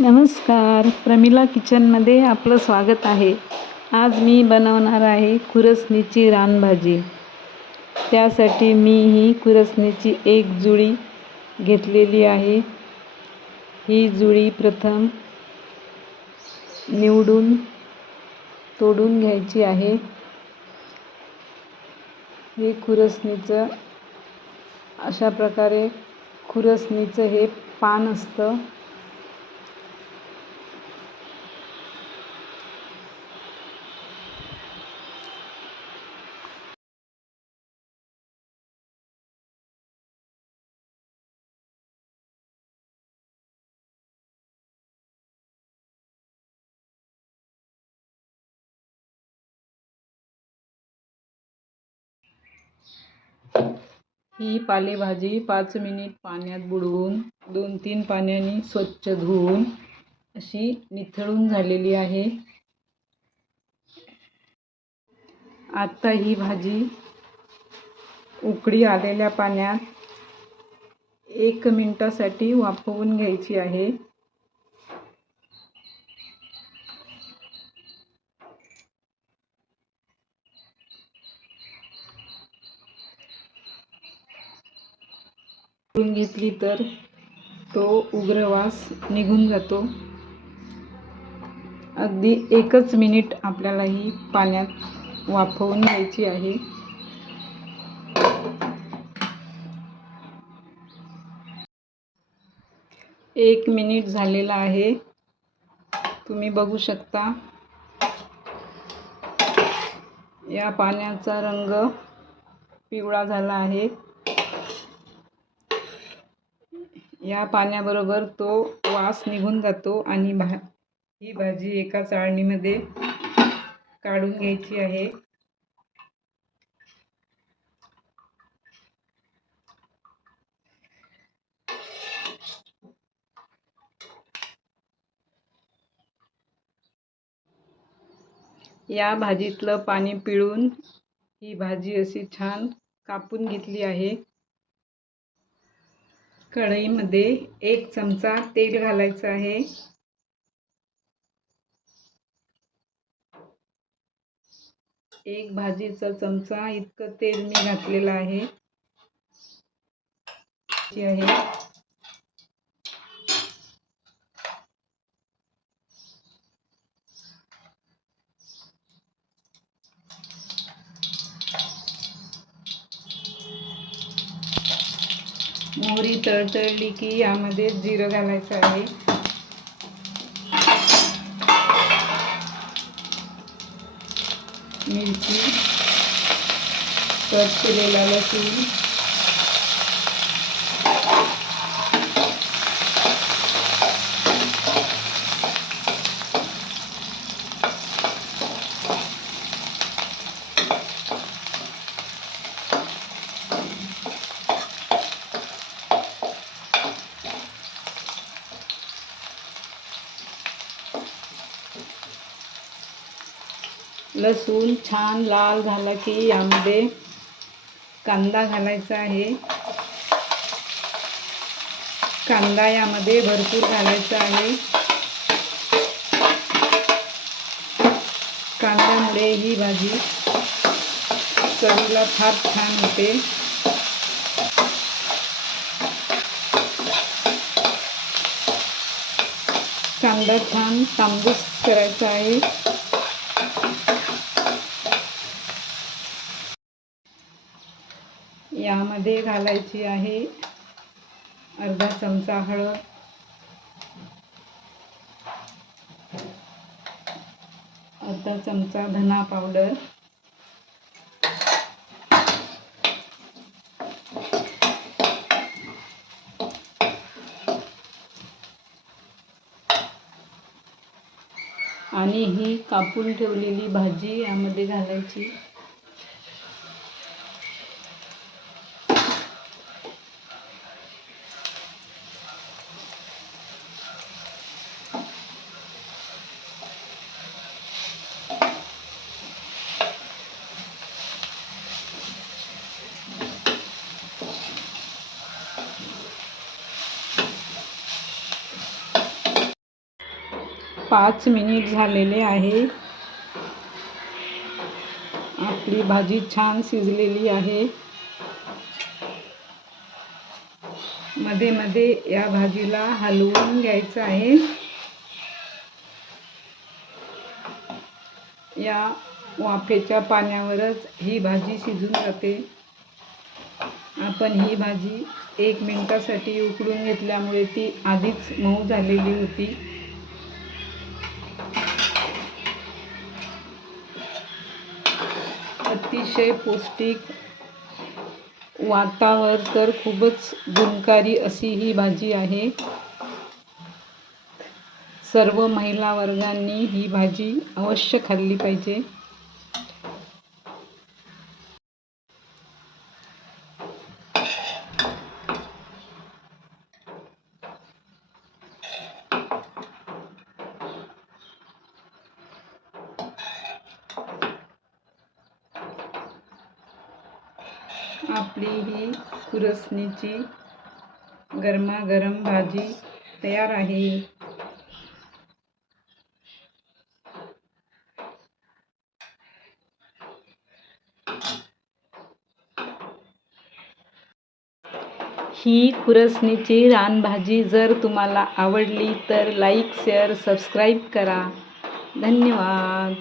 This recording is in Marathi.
नमस्कार. प्रमिला किचनमध्ये आपलं स्वागत आहे. आज मी बनवणार आहे खुरसणीची रानभाजी. त्यासाठी मी ही खुरसणीची एक जुळी घेतलेली आहे. ही जुळी प्रथम निवडून तोडून घ्यायची आहे. हे खुरसणीचं अशा प्रकारे खुरसणीचं हे पान असतं. ही पालेभाजी पाच मिनिट पाण्यात बुडवून दोन तीन पाण्याने स्वच्छ धुवून अशी निथळून झालेली आहे. आत्ता ही भाजी उकडी आलेल्या पाण्यात एक मिनटासाठी वाफवून घ्यायची आहे. करून घेतली तर तो उग्रवास निघून जातो. अगदी एकच मिनिट आपल्याला ही पाण्यात वाफवून घ्यायची आहे. एक मिनिट झालेला आहे. तुम्ही बघू शकता. या पाण्याचा रंग पिवळा झाला आहे. या पाण्याबरोबर तो वास निघून जातो आणि भा ही भाजी एका चाळणीमध्ये काढून घ्यायची आहे. या भाजीतलं पाणी पिळून ही भाजी अशी छान कापून घेतली आहे. कढईमध्ये एक चमचा तेल घालायचं आहे. एक भाजीचा चमचा इतकं तेल मी घातलेलं आहे. मोहरी तळतळली की यामध्ये जिरं घालायचं आहे. मिरची कट केलेला लसूण. लसूण छान लाल झाला की यामध्ये कांदा घालायचा आहे. कांदा यामध्ये भरपूर घालायचा आहे. कांद्यामुळे ही भाजी चवीला फार छान होते. कांदा छान तांबूस करायचा आहे. यामध्ये घालायची आहे अर्धा चमचा हळद. अर्धा चमचा धना पावडर. आणि ही कापून ठेवलेली भाजी यामध्ये घालायची. पाच मिनिट झालेले आहे. आपली भाजी छान शिजलेली आहे. मध्ये मध्ये या भाजीला हलवून घ्यायचं आहे. या वाफेच्या पाण्यावरच ही भाजी शिजून जाते. आपण ही भाजी एक मिनटासाठी उकळून घेतल्यामुळे ती आधीच मऊ झालेली होती. अतिशय पौष्टिक वातावर तर खूपच गुणकारी अशी ही भाजी आहे. सर्व महिला वर्गांनी ही भाजी अवश्य खाल्ली पाहिजे. आपली ही खुरसणीची गरमागरम भाजी तयार आहे. ही कुरसणीची रानभाजी जर तुम्हाला आवडली तर लाईक शेअर सबस्क्राईब करा. धन्यवाद.